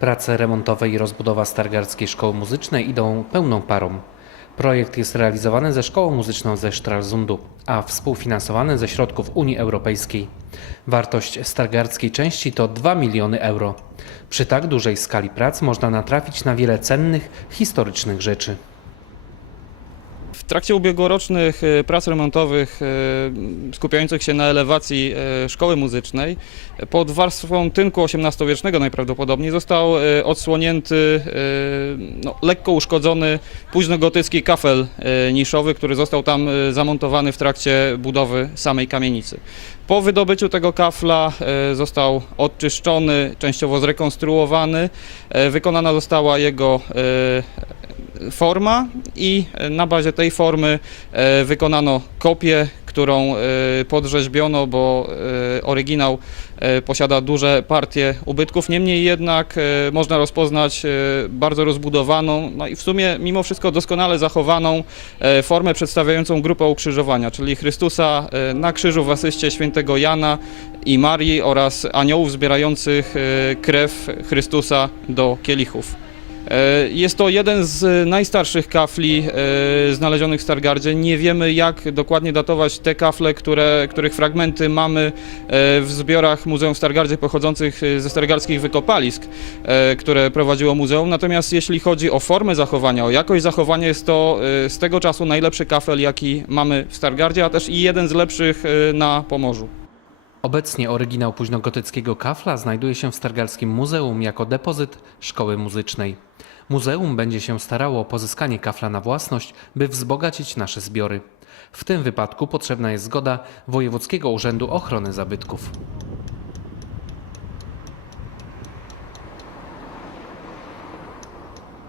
Prace remontowe i rozbudowa Stargardzkiej Szkoły Muzycznej idą pełną parą. Projekt jest realizowany ze Szkołą Muzyczną ze Stralsundu, a współfinansowany ze środków Unii Europejskiej. Wartość stargardzkiej części to 2 miliony euro. Przy tak dużej skali prac można natrafić na wiele cennych, historycznych rzeczy. W trakcie ubiegłorocznych e, prac remontowych e, skupiających się na elewacji e, szkoły muzycznej pod warstwą tynku XVIII-wiecznego najprawdopodobniej został odsłonięty no, lekko uszkodzony późnogotycki kafel niszowy, który został tam zamontowany w trakcie budowy samej kamienicy. Po wydobyciu tego kafla został odczyszczony, częściowo zrekonstruowany, wykonana została jego forma i na bazie tej formy e, wykonano kopię, którą e, podrzeźbiono, bo e, oryginał e, posiada duże partie ubytków. Niemniej jednak e, można rozpoznać e, bardzo rozbudowaną, no i w sumie mimo wszystko doskonale zachowaną e, formę przedstawiającą grupę ukrzyżowania, czyli Chrystusa e, na krzyżu w asyście świętego Jana i Marii oraz aniołów zbierających e, krew Chrystusa do kielichów. E, Jest to jeden z najstarszych kafli e, znalezionych w Stargardzie. Nie wiemy jak dokładnie datować te kafle, które, których fragmenty mamy e, w zbiorach Muzeum w Stargardzie pochodzących ze stargardzkich wykopalisk, które prowadziło muzeum. Natomiast jeśli chodzi o formę zachowania, o jakość zachowania, jest to z tego czasu najlepszy kafel, jaki mamy w Stargardzie, a też i jeden z lepszych na Pomorzu. Obecnie oryginał późnogotyckiego kafla znajduje się w Stargardzkim Muzeum jako depozyt Szkoły Muzycznej. Muzeum będzie się starało o pozyskanie kafla na własność, by wzbogacić nasze zbiory. W tym wypadku potrzebna jest zgoda Wojewódzkiego Urzędu Ochrony Zabytków.